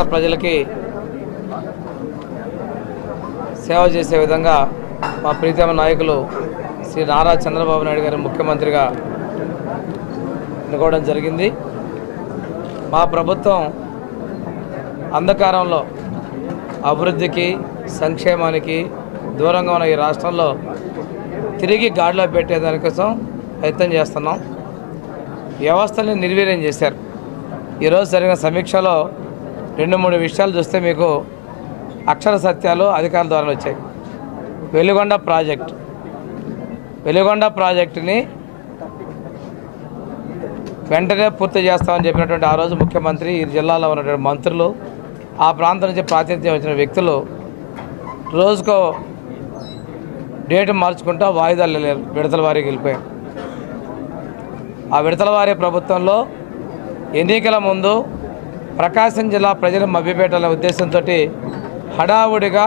రాష్ట్ర ప్రజలకి సేవ చేసే విధంగా మా ప్రీతమ నాయకులు శ్రీ నారా చంద్రబాబు నాయుడు గారు ముఖ్యమంత్రిగా ఎన్నుకోవడం జరిగింది. మా ప్రభుత్వం అంధకారంలో అభివృద్ధికి సంక్షేమానికి దూరంగా ఉన్న ఈ రాష్ట్రంలో తిరిగి గాడిలో పెట్టేదానికోసం ప్రయత్నం చేస్తున్నాం. వ్యవస్థని నిర్వీర్యం చేశారు. ఈరోజు జరిగిన సమీక్షలో 2-3 విషయాలు చూస్తే మీకు అక్షర సత్యాలు అధికారుల ద్వారా వచ్చాయి. వెలిగొండ ప్రాజెక్టుని వెంటనే పూర్తి చేస్తామని చెప్పినటువంటి ఆ రోజు ముఖ్యమంత్రి, ఈ జిల్లాలో ఉన్నటువంటి మంత్రులు, ఆ ప్రాంతం నుంచి ప్రాతినిధ్యం వచ్చిన వ్యక్తులు రోజుకో డేట్ మార్చుకుంటూ వాయిదాలు వెళ్ళారు. విడతల వారీకి వెళ్ళిపోయారు. ఆ విడతల వారీ ప్రభుత్వంలో ఎన్నికల ముందు ప్రకాశం జిల్లా ప్రజలు మభ్యపెట్టాలనే ఉద్దేశంతో హడావుడిగా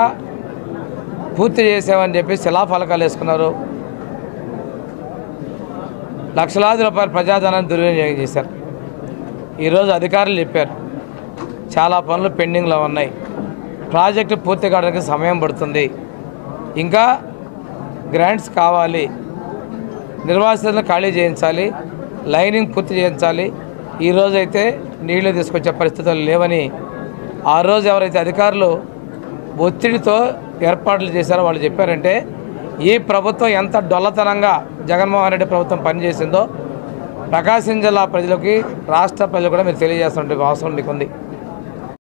పూర్తి చేసామని చెప్పి శిలాఫలకాలు వేసుకున్నారు. లక్షలాది రూపాయల ప్రజాధనాన్ని దుర్వినియోగం చేశారు. ఈరోజు అధికారులు చెప్పారు చాలా పనులు పెండింగ్లో ఉన్నాయి, ప్రాజెక్టు పూర్తి కావడానికి సమయం పడుతుంది, ఇంకా గ్రాంట్స్ కావాలి, నిర్వాసితులను ఖాళీ చేయించాలి, లైనింగ్ పూర్తి చేయించాలి. ఈరోజైతే నీళ్లు తీసుకొచ్చే పరిస్థితులు లేవని ఆ రోజు ఎవరైతే అధికారులు ఒత్తిడితో ఏర్పాట్లు చేశారో వాళ్ళు చెప్పారంటే ఈ ప్రభుత్వం ఎంత డొల్లతనంగా జగన్మోహన్ రెడ్డి ప్రభుత్వం పనిచేసిందో ప్రకాశం జిల్లా ప్రజలకి, రాష్ట్ర ప్రజలు కూడా మీరు తెలియజేస్తున్న అవసరం మీకు ఉంది.